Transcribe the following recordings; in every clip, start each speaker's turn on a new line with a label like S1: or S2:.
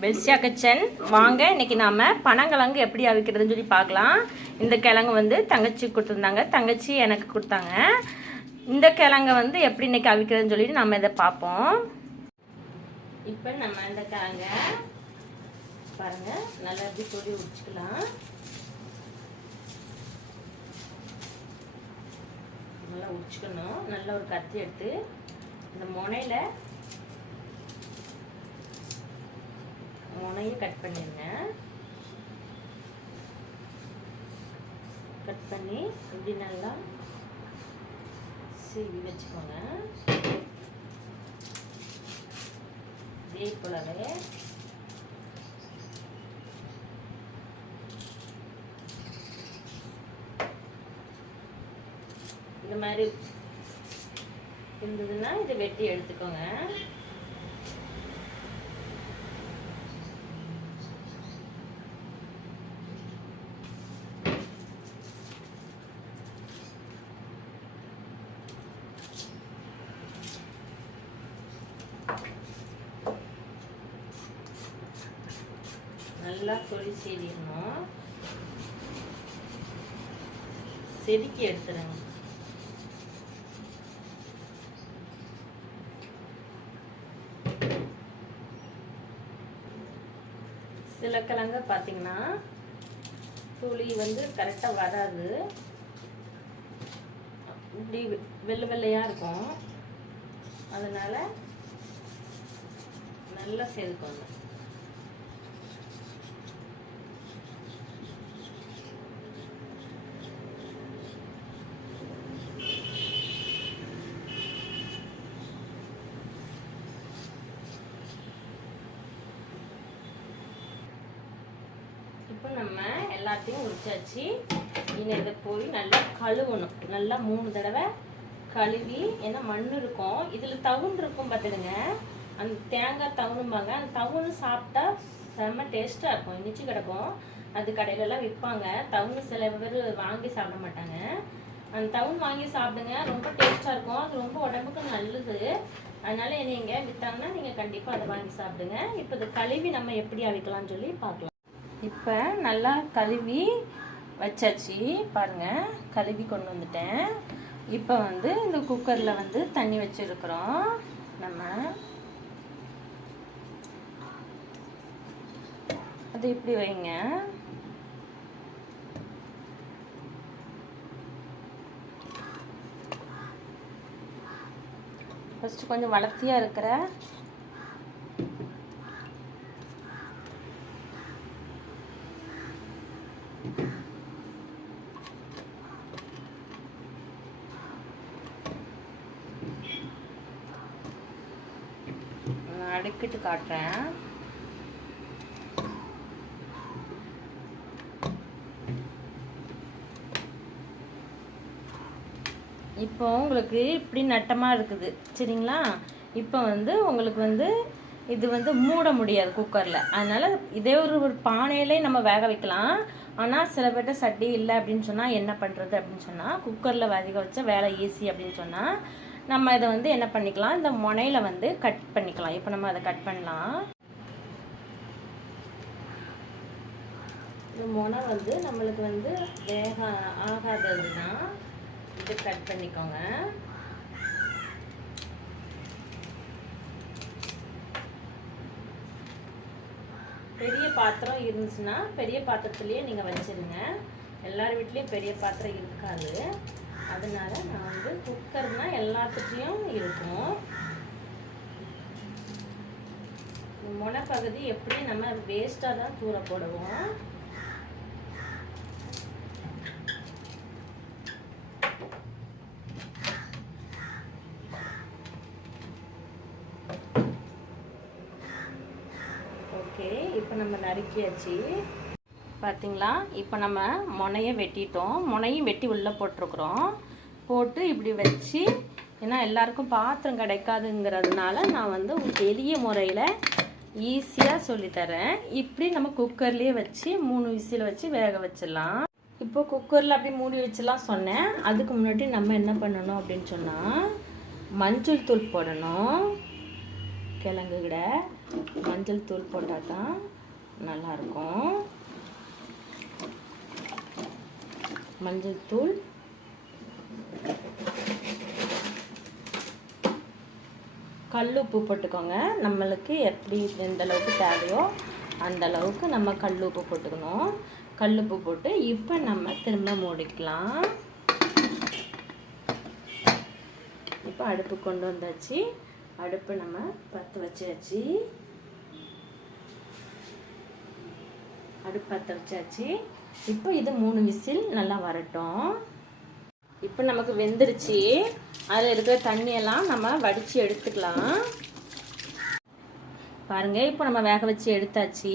S1: பெல்சியா kitchen. வாங்க இன்னைக்கு நாம பனங்கிழங்கு எப்படி அவிக்கிறதுன்னு சொல்லி பார்க்கலாம். இந்த கிழங்கு வந்து தங்கச்சி கொடுத்துருந்தாங்க. தங்கச்சி எனக்கு கொடுத்தாங்க. இந்த கிழங்க வந்து எப்படி இன்னைக்கு அவிக்கிறதுன்னு சொல்லிட்டு நம்ம இதை பார்ப்போம். இப்போ நம்ம இந்த கிழங்க பாருங்க நல்லா எப்படி சொல்லி உடிச்சுக்கலாம் நல்லா உடிச்சுக்கணும் நல்ல ஒரு கத்தி எடுத்து இந்த முனையில் முனையை கட் பண்ணிடுங்க கட் பண்ணி இப்படி நல்லா சீவி வச்சுக்கோங்க. இதே போலவே இந்த மாதிரி இருந்ததுன்னா இதை வெட்டி எடுத்துக்கோங்க. நல்லா தொளி சீவிடணும். செதுக்கி எடுத்துருங்க. சில கிழங்கு பார்த்தீங்கன்னா துளி வந்து கரெக்டாக வராது. இப்படி வெள்ளை வெள்ளையாக இருக்கும். அதனால் நல்லா செதுக்கணும். இப்போ நம்ம எல்லாத்தையும் உரிச்சாச்சு. இனி இதை போய் நல்லா கழுவணும். நல்லா மூணு தடவை கழுவி ஏன்னா மண் இருக்கும். இதில் தவுன் இருக்கும் பார்த்துடுங்க. அந்த தேங்காய் தவுனும்பாங்க அந்த தவுனு சாப்பிட்டா செம்ம டேஸ்ட்டாக இருக்கும். இனிச்சு கிடக்கும். அது கடையிலலாம் விற்பாங்க. தவுனு சில பேர் வாங்கி சாப்பிட மாட்டாங்க. அந்த தவுன் வாங்கி சாப்பிடுங்க. ரொம்ப டேஸ்ட்டாக இருக்கும். அது ரொம்ப உடம்புக்கு நல்லது. அதனால் நீங்கள் விற்றாங்கன்னா நீங்கள் கண்டிப்பாக அதை வாங்கி சாப்பிடுங்க. இப்போ இது கழுவி நம்ம எப்படி அவிக்கலாம்னு சொல்லி பார்க்கலாம். இப்போ நல்லா கழுவி வச்சாச்சு. பாருங்க கழுவி கொண்டு வந்துட்டேன். இப்போ வந்து இந்த குக்கரில் வந்து தண்ணி வச்சுருக்குறோம். நம்ம அது இப்படி வைங்க. ஃபஸ்ட்டு கொஞ்சம் வளர்த்தியாக இருக்கிற நான் அடுக்கிட்டு காட்டுறேன். இப்போ உங்களுக்கு இப்படி நட்டமாக இருக்குது சரிங்களா? இப்போ வந்து உங்களுக்கு வந்து இது வந்து மூட முடியாது குக்கரில். அதனால் இதே ஒரு ஒரு பானையிலே நம்ம வேக வைக்கலாம். ஆனால் சில பேர்ட்ட சட்டி இல்லை அப்படின்னு சொன்னால் என்ன பண்ணுறது அப்படின்னு சொன்னால் குக்கரில் வேக வச்சா வேலை ஈஸி அப்படின்னு சொன்னால் நம்ம இதை வந்து என்ன பண்ணிக்கலாம்? இந்த முனையில் வந்து கட் பண்ணிக்கலாம். இப்போ நம்ம அதை கட் பண்ணலாம். இந்த முனை வந்து நம்மளுக்கு வந்து வேக ஆகாததுன்னா இது கட் பண்ணிக்கோங்க. பெரிய பாத்திரம் இருந்துச்சுன்னா பெரிய பாத்திரத்துலேயே நீங்கள் வச்சுருங்க. எல்லார் வீட்லேயும் பெரிய பாத்திரம் இருக்காது. அதனால நான் வந்து குக்கர்னால் எல்லாத்துலேயும் இருக்கும். முனைப்பகுதி எப்படி நம்ம வேஸ்ட்டாக தான் தூர போடுவோம். ஓகே இப்போ நம்ம நறுக்கியாச்சு. பார்த்தீங்களா? இப்போ நம்ம முனையை வெட்டிட்டோம். முனையும் வெட்டி உள்ளே போட்டிருக்குறோம். போட்டு இப்படி வச்சு ஏன்னா எல்லாருக்கும் பாத்திரம் கிடைக்காதுங்கிறதுனால நான் வந்து ஒரு எளிய முறையில் ஈஸியாக சொல்லித்தரேன் இப்படி நம்ம குக்கர்லேயே வச்சு மூணு விசில் வச்சு வேக வச்சிடலாம். இப்போ குக்கரில் அப்படி மூடி வச்சுலாம் சொன்னேன். அதுக்கு முன்னாடி நம்ம என்ன பண்ணணும் அப்படின்னு சொன்னால் மஞ்சள் தூள் போடணும். கிழங்கு கூட மஞ்சள் தூள் போட்டால் தான் நல்லாயிருக்கும். மஞ்சள் தூள். கல் உப்பு போட்டுக்கோங்க. நம்மளுக்கு எப்படி எந்த அளவுக்கு தேவையோ அந்த அளவுக்கு நம்ம கல் உப்பு போட்டுக்கணும். கல் உப்பு போட்டு இப்போ நம்ம திரும்ப மூடிக்கலாம். இப்போ அடுப்பு கொண்டு வந்தாச்சு. அடுப்பு நம்ம பற்ற வச்சாச்சு. அடுப்பு பற்ற வச்சாச்சு. இப்போ இது மூணு விசில் நல்லா வரட்டும். இப்போ நமக்கு வெந்துருச்சு. அதில் இருக்கிற தண்ணியெல்லாம் நம்ம வடித்து எடுத்துக்கலாம். பாருங்க இப்போ நம்ம வேக வச்சு எடுத்தாச்சு.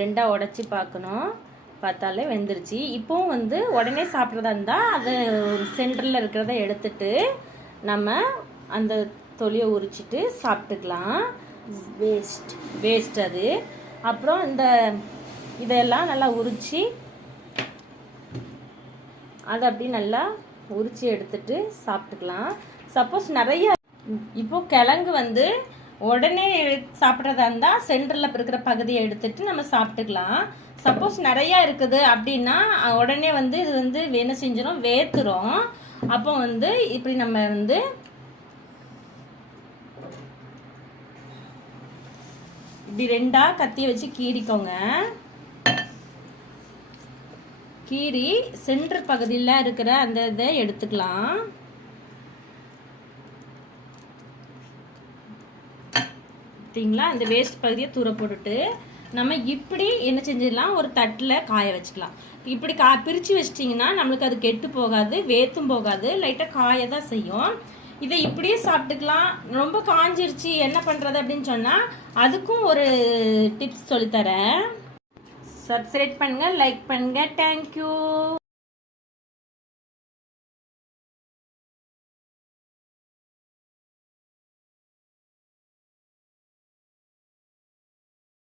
S1: ரெண்டாக உடச்சி பார்க்கணும். பார்த்தாலே வெந்துருச்சு. இப்போவும் வந்து உடனே சாப்பிட்றதா இருந்தால் அது சென்டரில் இருக்கிறத எடுத்துட்டு நம்ம அந்த தொலியை உரிச்சிட்டு சாப்பிட்டுக்கலாம். வேஸ்ட் வேஸ்ட் அது. அப்புறம் இந்த இதெல்லாம் நல்லா உரித்து அதை அப்படி நல்லா உரித்து எடுத்துட்டு சாப்பிட்டுக்கலாம். சப்போஸ் நிறைய இப்போ கிழங்கு வந்து உடனே சாப்பிட்றதா இருந்தால் சென்டரில் இருக்கிற பகுதியை எடுத்துட்டு நம்ம சாப்பிட்டுக்கலாம். சப்போஸ் நிறையா இருக்குது அப்படின்னா உடனே வந்து இது வந்து என்ன செஞ்சிடும் வேத்துரும். அப்போ வந்து இப்படி நம்ம வந்து இப்படி ரெண்டாக கத்தியை வச்சு கீறிக்கோங்க. கீறி சென்டர் பகுதியில் இருக்கிற அந்த இதை எடுத்துக்கலாம். பார்த்தீங்களா அந்த வேஸ்ட் பகுதியை தூர போட்டுட்டு நம்ம இப்படி என்ன செஞ்சிடலாம்? ஒரு தட்டில் காய வச்சுக்கலாம். இப்படி கா பிரித்து வச்சிட்டிங்கன்னா நம்மளுக்கு அது கெட்டு போகாது வேத்தும் போகாது லைட்டாக காய தான் செய்யும். இதை இப்படியே சாப்பிட்டுக்கலாம். ரொம்ப காஞ்சிருச்சு என்ன பண்ணுறது அப்படின்னு சொன்னால் அதுக்கும் ஒரு டிப்ஸ் சொல்லித்தரேன் சப்ஸ்கிரைப் பண்ணுங்கள் லைக் பண்ணுங்கள் தேங்க்யூ